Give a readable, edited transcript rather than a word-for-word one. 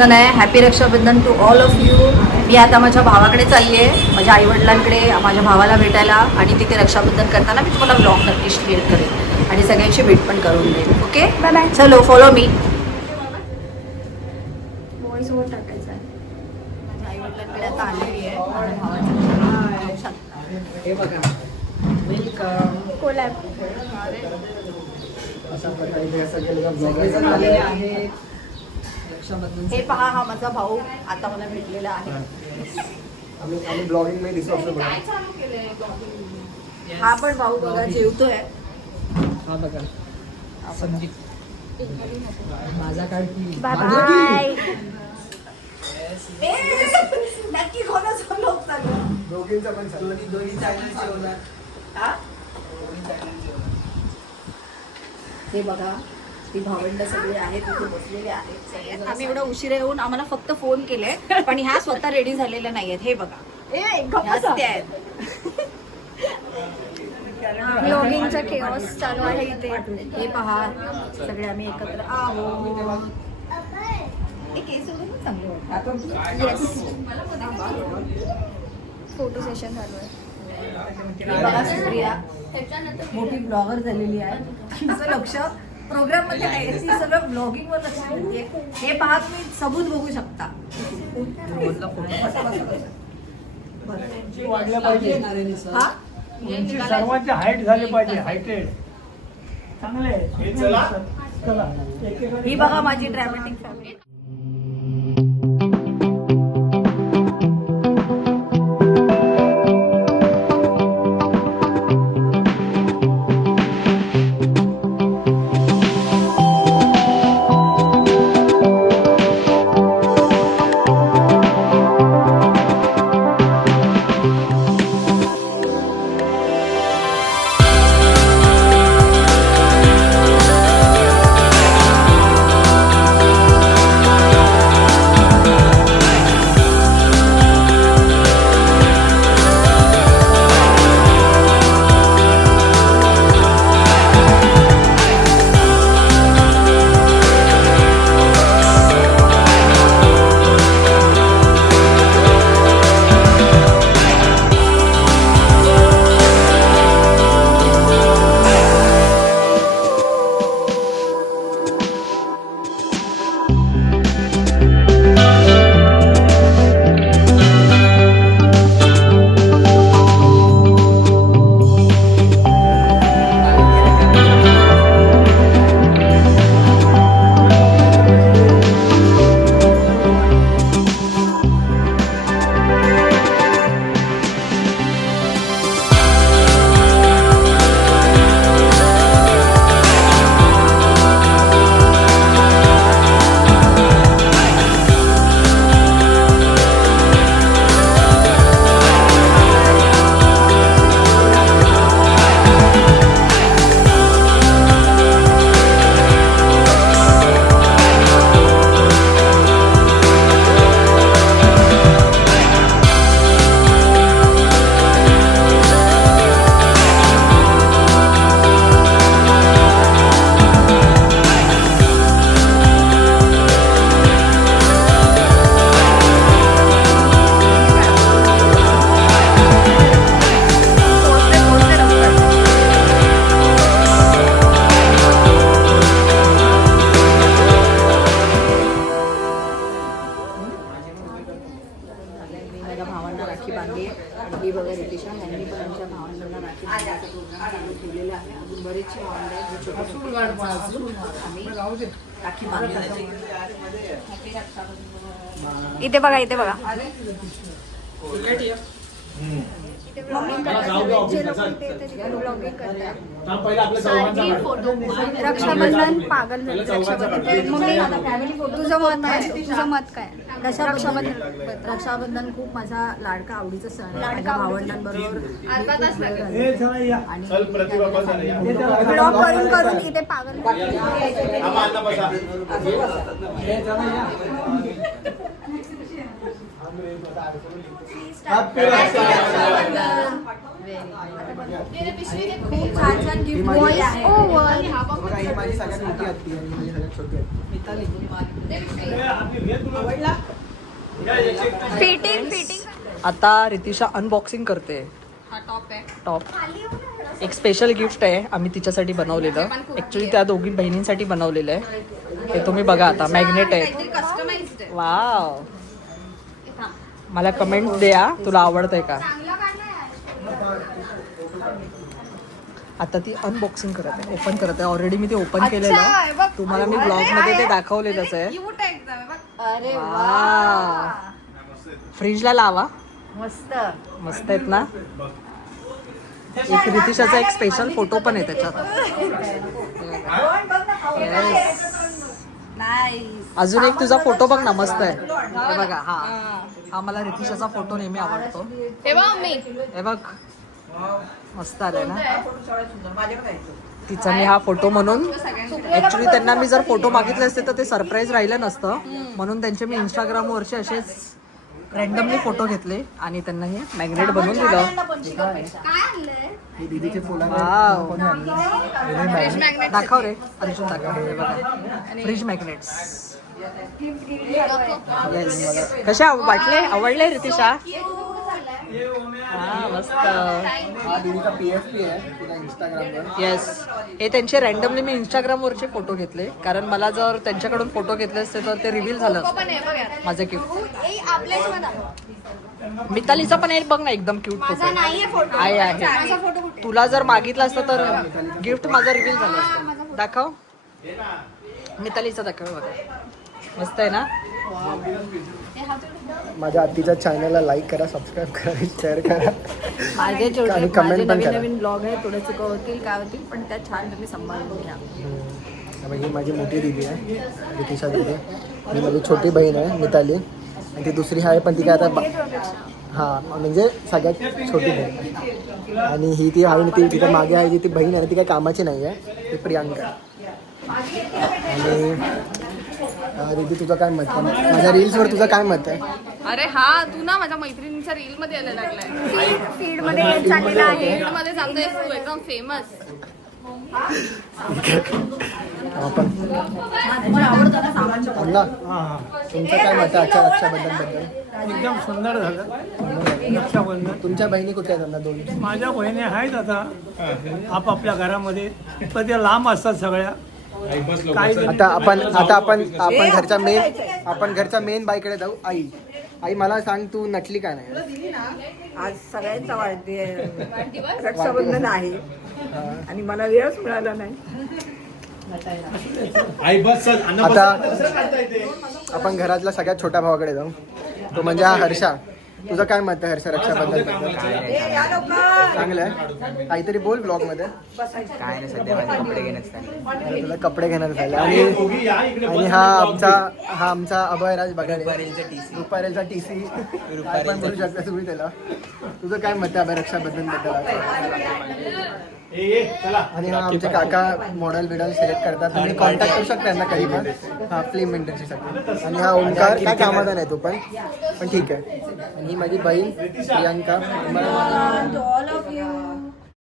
आहे. Happy Rakshabandhan to all of you. मी आता माझ्या भावाकडे चालली आहे, माझ्या आईवडिलांकडे, माझ्या भावाला भेटायला. आणि तिथे रक्षाबंधन करताना मी तुम्हाला ब्लॉग नक्की शेअर करेन आणि सगळ्यांची भेट पण करून देईन. Okay, bye bye. चलो, फॉलो मी. व्हॉइस ओव्हर टाकायचा आहे. माझ्या आईवडिलांकडे आता आलेली आहे. माझ्या भावाच्या हे बघा, वेलकम. कोलॅब आलेले आहेत. हे पहा, हा माझा भाऊ आता मला भेटलेला आहे. आम्ही ब्लॉगिंग मध्ये दिसतो असं बघा. हा पण भाऊ बघा जेवतोय. हा बघा संदीप माझा काय की बाय बाय. नक्की कोणाचा ब्लॉग चालू? दोघींचा पण चालू. दोघी चायनल जेवणार. हा? हे बघा, ती भावंड सगळे आहेत, तिथे बसलेले आहेत. आम्ही एवढा उशिरा येऊन आम्हाला फक्त फोन केले, पण ह्या स्वतः रेडी झालेल्या नाहीयेत. हे बघा, ह्याच त्या आहेत. ब्लॉगिंगचा केओस चालू आहे इथे. हे पहा, सगळे आम्ही एकत्र आहोत. एक केस वगैरे चांगले वाटतात. येस, फोटो सेशन चालू आहे. ही बघा सुप्रिया, मोठी ब्लॉगर झालेली आहे. तिचं लक्ष प्रोग्राम मध्ये आहे, ती सगळं ब्लॉगिंग वर लक्ष देते. हे पहा, तुम्ही सबूत बघू शकता. वाढल्या पाहिजे. हा, उंची सर्वांची हाईट झाली पाहिजे. हायटेड चांगले. चला ही बघा माझी ड्रॅमॅटिक फॅमिली. माझ्या भावांना राखी बांधली आहे. आणि ही बघा रितिशा, यांनी पण आमच्या भावांना राखी बांधण्याचा प्रोग्राम चालू ठेवलेला आहे. अजून बरेचसे भावंड आहेत जे छोटे छोटे आम्ही राखी बांधण्यासाठी. इथे बघा, इथे बघा. ब्लॉगिंग जे लोक इथे येतात तिथे ब्लॉगिंग करतात. रक्षाबंधन पागल झालं. रक्षाबंधन मम्मी, तुझं मत काय? तुझं मत काय? रक्षाबंधन खूप माझा लाडका आवडीचा सण आहे. लाडका भावंडांबरोबर ब्लॉग करून करून इथे पागल हॅपी रक्षाबंधन. खूप छान छान गिफ्ट आहे. बघा, ही माझी सगळ्यात मोठी हत्ती आणि ही माझी सगळ्यात छोटी हत्ती. फिटिंग आता रितिशा अनबॉक्सिंग करते. हा टॉप आहे. टॉप एक स्पेशल गिफ्ट आहे, आम्ही तिच्यासाठी बनवलेलं. ऍक्च्युली त्या दोघी बहिणींसाठी बनवलेलं आहे. ते तुम्ही बघा आता. मॅग्नेट आहे. कस्टमाइज्ड आहे. वाव. मला कमेंट द्या तुला आवडतंय का. आता ती अनबॉक्सिंग करत आहे, ओपन करत आहे. ऑलरेडी मी ते ओपन केलेलं, तुम्हाला मी ब्लॉग मध्ये ते दाखवलेलंच आहे. अरे वा. फ्रीजला लावा. मस्त. मस्त आहेत ना. एक रितिशाचा एक स्पेशल फोटो पण आहे त्याच्यात. Yes. अजून एक तुझा फोटो बघ ना, मस्त आहे. हे बघा, हा मला रितिशाचा फोटो नेहमी आवडतो. हे बघ, मस्त आलाय ना. तिचा मी हा फोटो म्हणून ऍक्च्युली त्यांना मी जर फोटो मागितले असते तर ते सरप्राईज राहिलं नसतं, म्हणून त्यांचे मी इंस्टाग्रामवरचे असेच रॅन्डमली फोटो घेतले आणि त्यांना हे मॅग्नेट बनवून दिलं. ही दीदीचे फुलं वाव. दाखव रे अर्जुन, दाखव. हे बघा, फ्रीज मॅग्नेट्स. येस. कशा वाटले, आवडले रितिशा? हा मस्त. हा दीदीचा PFP आहे तिला इंस्टाग्रामवर. येस. हे त्यांचे रॅन्डमली मी इंस्टाग्रामवरचे फोटो घेतले, कारण मला जर त्यांच्याकडून फोटो घेतले असते तर ते रिव्हील झालं असतं माझं गिफ्ट. मितालीचा पण एक बघ ना, एकदम क्यूट फोटो आहे. तुला जर मागितलं असतं तर गिफ्ट माझं रिव्हील झालं असतं. दाखव मितालीचा, दाखव बघा. मस्त आहे ना. माझ्या आत्तीच्या चॅनलला लाईक करा, सबस्क्राईब करा, शेअर करा. माझे आणि छोटे comment माझे पण नवीन करा. नवीन ब्लॉग आहे. थोडे चुका होतील, काय होतील, पण त्या छान तुम्ही सांभाळून घ्या. ही माझी मोठी दीदी आहे, रितिशा दीदी. ही माझी छोटी बहीण आहे मिताली, आणि ती दुसरी आहे पण ती काय आता हां म्हणजे सगळ्यात छोटी बहीण. आणि ही ती आहे ती तिथं मागे आहे जी ती बहीण आहे ती काही कामाची नाही आहे, ती प्रियांका. आणि दीदी तुझं काय मत आहे, माझ्या रील्सवर तुझं काय मत आहे? अरे हा, तू ना माझ्या मैत्रिणीच्या रील मध्ये यायला लागलाय. फीड मध्ये येत चाललेला आहे. रील मध्ये चालतोय तू एकदम फेमस. आपण अण्णा, तुमचं काय मत आहे आजच्या रक्षाबंधनबद्दल? एकदम सुंदर झालं रक्षाबंधन. तुमच्या बहिणी कुठे आहेत अण्णा दोन? माझ्या बहिणी आहेत आता आपापल्या घरामध्ये, पण त्या लांब असतात सगळ्या. काही आता आपण घरच्या मेन बाईकडे जाऊ. आई मला सांग, तू नटली काय नाही? आज सगळ्यांचा रक्षाबंधन आहे आणि मला वेळच मिळाला नाही. आता आपण घरातल्या सगळ्यात छोट्या भावाकडे जाऊ, तो म्हणजे हा हर्षा. तुझं काय मत आहे हर्षा रक्षाबंधन? चांगलं आहे. काहीतरी बोल ब्लॉग मध्ये. काय नाही, सध्या माझे कपडे घेण्यात तुला कपडे घेण्यात झाले. आणि हा आमचा अभयराज बघायला रुपारेलचा TC पण बोलू शकता तुम्ही त्याला. तुझं काय मत आहे अभय रक्षाबंधन बद्दल? आणि हा आमचे काका मॉडेल बिडल सिलेक्ट करतात, तुम्ही कॉन्टॅक्ट करू शकता यांना कधी पण. हा फिल्म इंडस्ट्रीसाठी. आणि हा ओंकार काय कामाचा नाही तो पण ठीक आहे. आणि ही माझी बहीण Priyanka. To all of you.